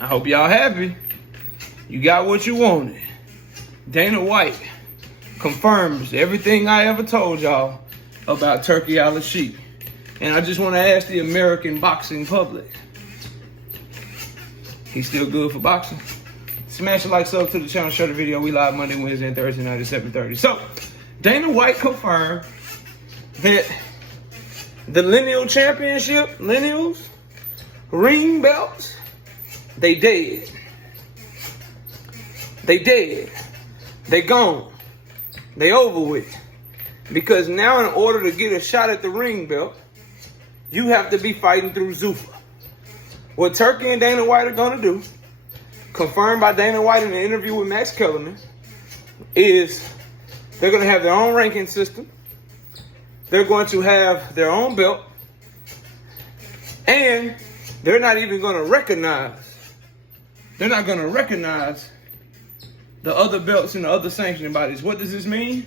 I hope y'all happy. You got what you wanted. Dana White confirms everything I ever told y'all about Turkey Al-Sheikh. And I just want to ask the American boxing public, he's still good for boxing? Smash the like, sub to the channel, share the video. We live Monday, Wednesday, and Thursday night at 7:30. So, Dana White confirmed that the lineal championship, lineals, ring belts, they dead. They dead. They gone. They over with. Because now in order to get a shot at the ring belt, you have to be fighting through Zuffa. What Turkey and Dana White are going to do, confirmed by Dana White in an interview with Max Kellerman, is they're going to have their own ranking system. They're going to have their own belt. And they're not even going to recognize, they're not going to recognize the other belts and the other sanctioning bodies. What does this mean?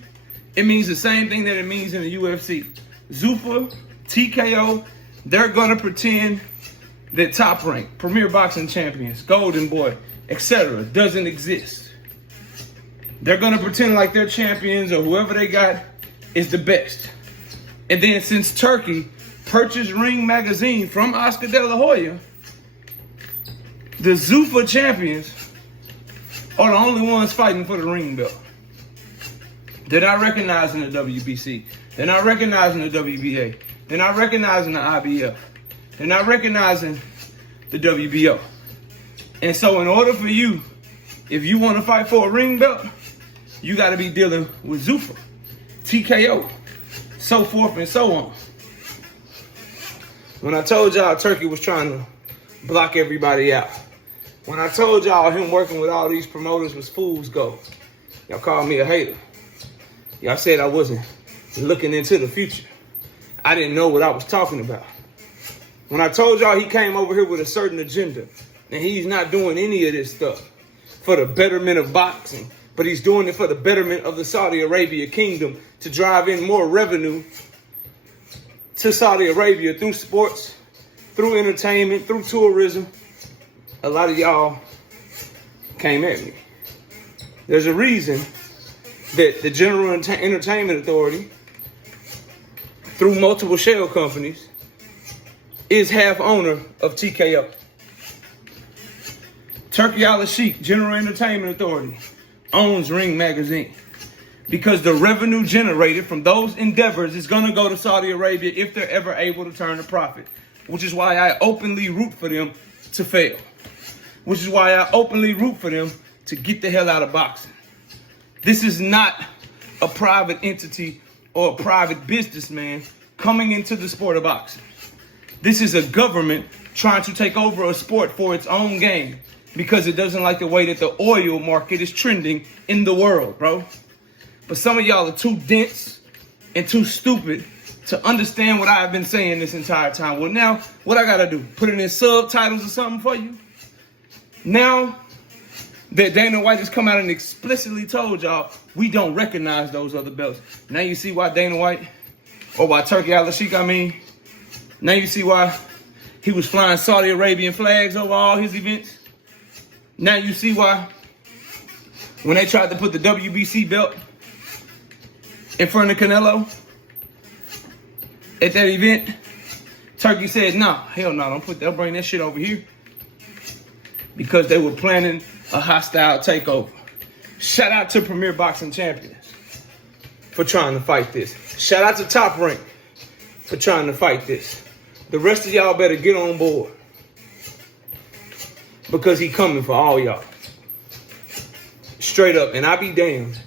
It means the same thing that it means in the UFC. Zuffa, TKO, they're going to pretend that Top Rank, Premier Boxing Champions, Golden Boy, etc. doesn't exist. They're going to pretend like their champions or whoever they got is the best. And then since Turkey purchased Ring Magazine from Oscar De La Hoya, the Zuffa champions are the only ones fighting for the ring belt. They're not recognizing the WBC. They're not recognizing the WBA. They're not recognizing the IBF. They're not recognizing the WBO. And so in order for you, if you want to fight for a ring belt, you got to be dealing with Zuffa, TKO, so forth and so on. When I told y'all Turkey was trying to block everybody out, when I told y'all him working with all these promoters was fool's gold, y'all called me a hater. Y'all said I wasn't looking into the future. I didn't know what I was talking about. When I told y'all he came over here with a certain agenda, and he's not doing any of this stuff for the betterment of boxing, but he's doing it for the betterment of the Saudi Arabia kingdom to drive in more revenue to Saudi Arabia through sports, through entertainment, through tourism. A lot of y'all came at me. There's a reason that the General Entertainment Authority, through multiple shell companies, is half owner of TKO. Turkey Al-Sheikh, General Entertainment Authority, owns Ring Magazine. Because the revenue generated from those endeavors is going to go to Saudi Arabia if they're ever able to turn a profit. Which is why I openly root for them to fail. Which is why I openly root for them to get the hell out of boxing. This is not a private entity or a private businessman coming into the sport of boxing. This is a government trying to take over a sport for its own gain because it doesn't like the way that the oil market is trending in the world, bro. But some of y'all are too dense and too stupid to understand what I've been saying this entire time. Well, now, what I gotta do? Put it in subtitles or something for you? Now that Dana White has come out and explicitly told y'all, we don't recognize those other belts. Now you see why Dana White, or why Turkey Al-Sheikh, now you see why he was flying Saudi Arabian flags over all his events. Now you see why when they tried to put the WBC belt in front of Canelo at that event, Turkey said, no, hell no, don't bring that shit over here. Because they were planning a hostile takeover. Shout out to Premier Boxing Champions for trying to fight this. Shout out to Top Rank for trying to fight this. The rest of y'all better get on board. Because he coming for all y'all. Straight up. And I be damned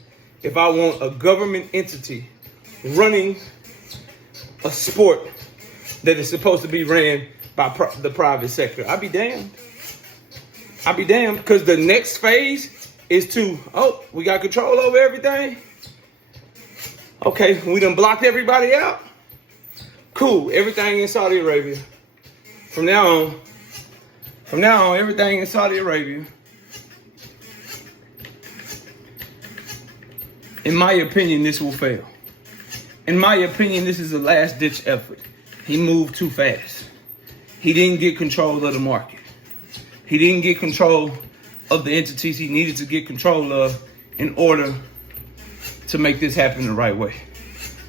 if I want a government entity running a sport that is supposed to be ran by the private sector. I be damned. I'll be damned, because the next phase is to, we got control over everything. Okay, we done blocked everybody out. Cool, everything in Saudi Arabia. From now on, everything in Saudi Arabia. In my opinion, this will fail. In my opinion, this is a last-ditch effort. He moved too fast. He didn't get control of the market. He didn't get control of the entities he needed to get control of in order to make this happen the right way.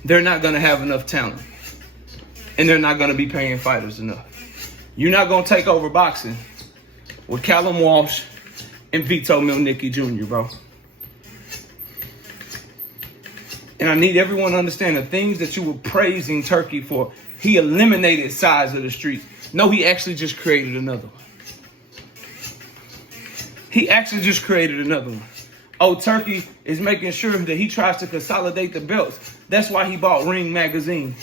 They're not going to have enough talent. And they're not going to be paying fighters enough. You're not going to take over boxing with Callum Walsh and Vito Milnicki Jr., bro. And I need everyone to understand the things that you were praising Turkey for. He eliminated size of the street. No, he actually just created another one. He actually just created another one. Oh, Turkey is making sure that he tries to consolidate the belts. That's why he bought Ring Magazine.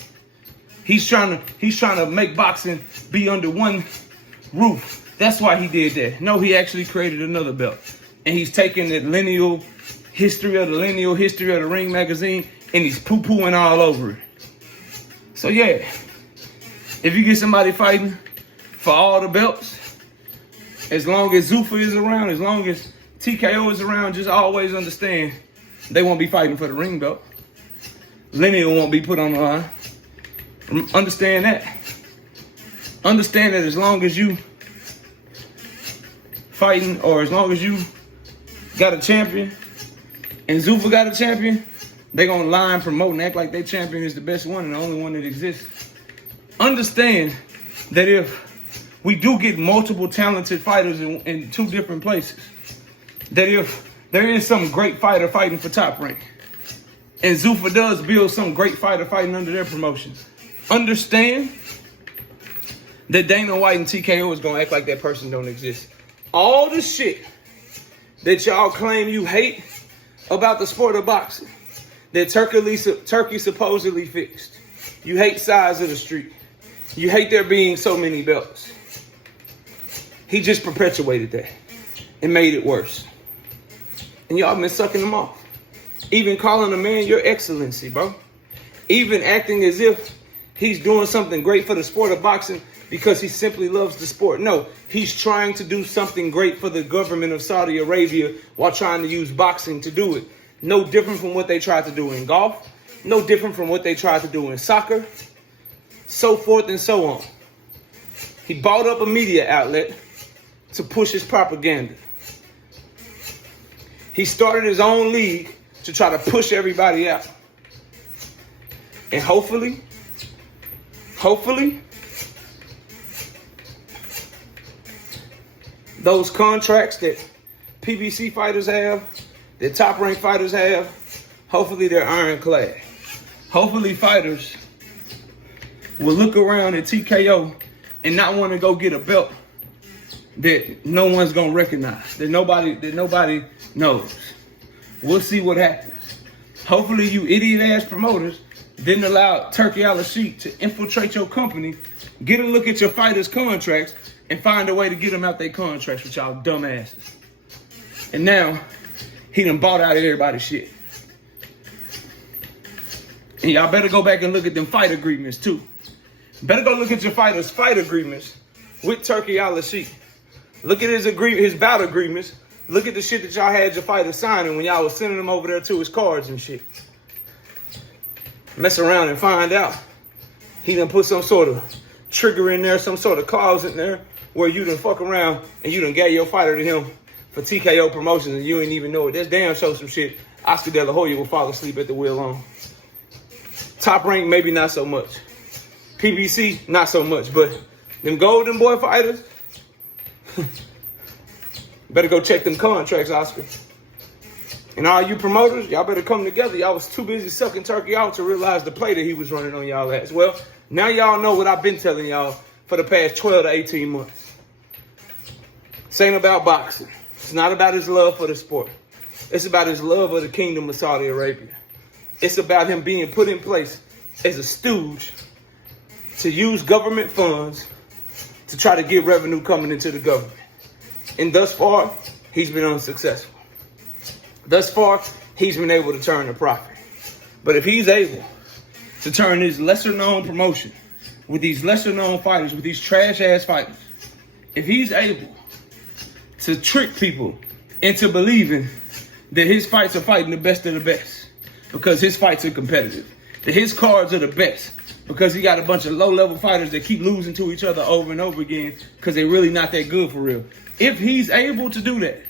He's trying to make boxing be under one roof. That's why he did that. No, he actually created another belt. And he's taking the lineal history of the Ring Magazine and he's poo-pooing all over it. So yeah, if you get somebody fighting for all the belts, as long as Zuffa is around, as long as TKO is around, just always understand they won't be fighting for the ring belt. Lineal won't be put on the line. Understand that. Understand that as long as you fighting, or as long as you got a champion and Zuffa got a champion, they gonna line, promote, and act like their champion is the best one and the only one that exists. Understand that if we do get multiple talented fighters in two different places, that if there is some great fighter fighting for Top Rank, and Zuffa does build some great fighter fighting under their promotions, understand that Dana White and TKO is going to act like that person don't exist. All the shit that y'all claim you hate about the sport of boxing, that Turkey supposedly fixed. You hate size of the street. You hate there being so many belts. He just perpetuated that and made it worse. And y'all been sucking him off. Even calling a man your excellency, bro. Even acting as if he's doing something great for the sport of boxing because he simply loves the sport. No, he's trying to do something great for the government of Saudi Arabia while trying to use boxing to do it. No different from what they tried to do in golf. No different from what they tried to do in soccer. So forth and so on. He bought up a media outlet to push his propaganda. He started his own league to try to push everybody out. And hopefully, those contracts that PBC fighters have, that Top Rank fighters have, hopefully they're ironclad. Hopefully fighters will look around at TKO and not want to go get a belt that no one's gonna recognize, that nobody knows. We'll see what happens. Hopefully you idiot ass promoters didn't allow Turki Al-Sheikh to infiltrate your company, get a look at your fighters' contracts, and find a way to get them out their contracts with y'all dumb asses. And now he done bought out everybody's shit. And y'all better go back and look at them fight agreements too. Better go look at your fighters' fight agreements with Turki Al-Sheikh. Look at his bout agreements. Look at the shit that y'all had your fighters signing when y'all was sending them over there to his cards and shit. Mess around and find out he done put some sort of trigger in there, some sort of clause in there where you done fuck around and you done gave your fighter to him for TKO promotions and you ain't even know it. That's damn show some shit Oscar De La Hoya will fall asleep at the wheel on. Top Rank, maybe not so much. PBC, not so much. But them Golden Boy fighters, better go check them contracts, Oscar. And all you promoters, y'all better come together. Y'all was too busy sucking Turkey out to realize the play that he was running on y'all ass. Well, now y'all know what I've been telling y'all for the past 12 to 18 months. This ain't about boxing. It's not about his love for the sport. It's about his love of the kingdom of Saudi Arabia. It's about him being put in place as a stooge to use government funds to try to get revenue coming into the government. And thus far, he's been unsuccessful. Thus far, he's been able to turn a profit. But if he's able to turn his lesser-known promotion with these lesser-known fighters, with these trash-ass fighters, if he's able to trick people into believing that his fights are fighting the best of the best because his fights are competitive, His cards are the best because he got a bunch of low-level fighters that keep losing to each other over and over again because they're really not that good for real. If he's able to do that,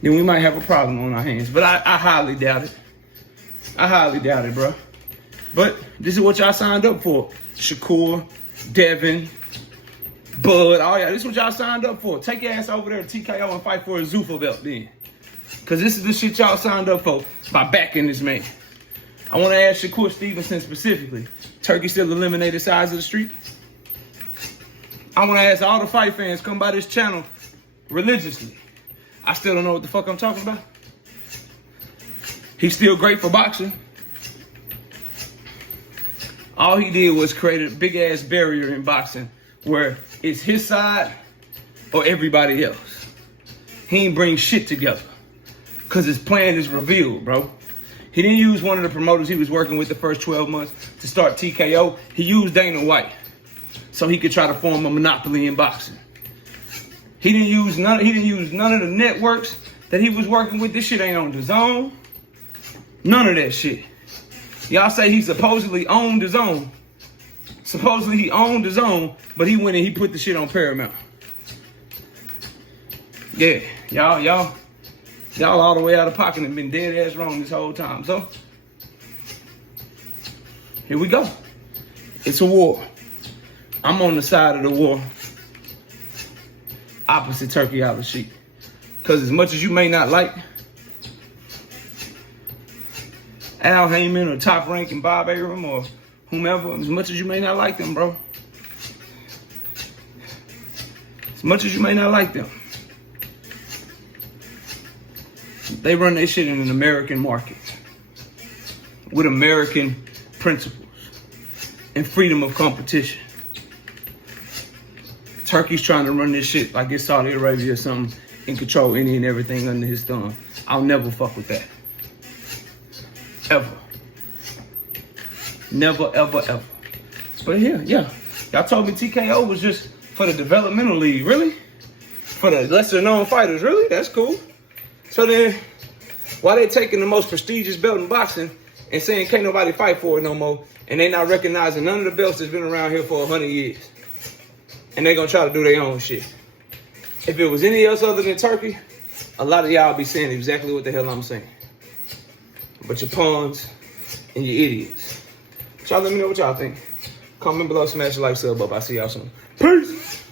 then we might have a problem on our hands. But I highly doubt it. I highly doubt it, bro. But this is what y'all signed up for. Shakur, Devin, Bud, all y'all. This is what y'all signed up for. Take your ass over there to TKO and fight for a Zuffa belt then. Because this is the shit y'all signed up for by backing this man. I want to ask Shakur Stevenson specifically. Turkey still eliminated sides of the street? I want to ask all the fight fans come by this channel religiously. I still don't know what the fuck I'm talking about. He's still great for boxing. All he did was create a big-ass barrier in boxing where it's his side or everybody else. He ain't bring shit together because his plan is revealed, bro. He didn't use one of the promoters he was working with the first 12 months to start TKO. He used Dana White so he could try to form a monopoly in boxing. He didn't use none of the networks that he was working with. This shit ain't on DAZN. None of that shit. Y'all say he supposedly owned DAZN. Supposedly he owned DAZN, but he went and he put the shit on Paramount. Yeah, y'all all the way out of pocket and been dead ass wrong this whole time. So, here we go. It's a war. I'm on the side of the war. Opposite Turkey out of sheet. Because as much as you may not like Al Heyman or Top Rank and Bob Arum or whomever, as much as you may not like them, bro. As much as you may not like them. They run their shit in an American market with American principles and freedom of competition. Turkey's trying to run this shit like it's Saudi Arabia or something and control any and everything under his thumb. I'll never fuck with that. Ever. Never, ever, ever. But here, yeah. Y'all told me TKO was just for the developmental league, really? For the lesser known fighters, really? That's cool. So then, why they taking the most prestigious belt in boxing and saying can't nobody fight for it no more, and they not recognizing none of the belts that's been around here for 100 years? And they gonna try to do their own shit. If it was any else other than Turkey, a lot of y'all be saying exactly what the hell I'm saying. But you're pawns and you're idiots. Y'all let me know what y'all think. Comment below, smash the like, sub up. I'll see y'all soon. Peace!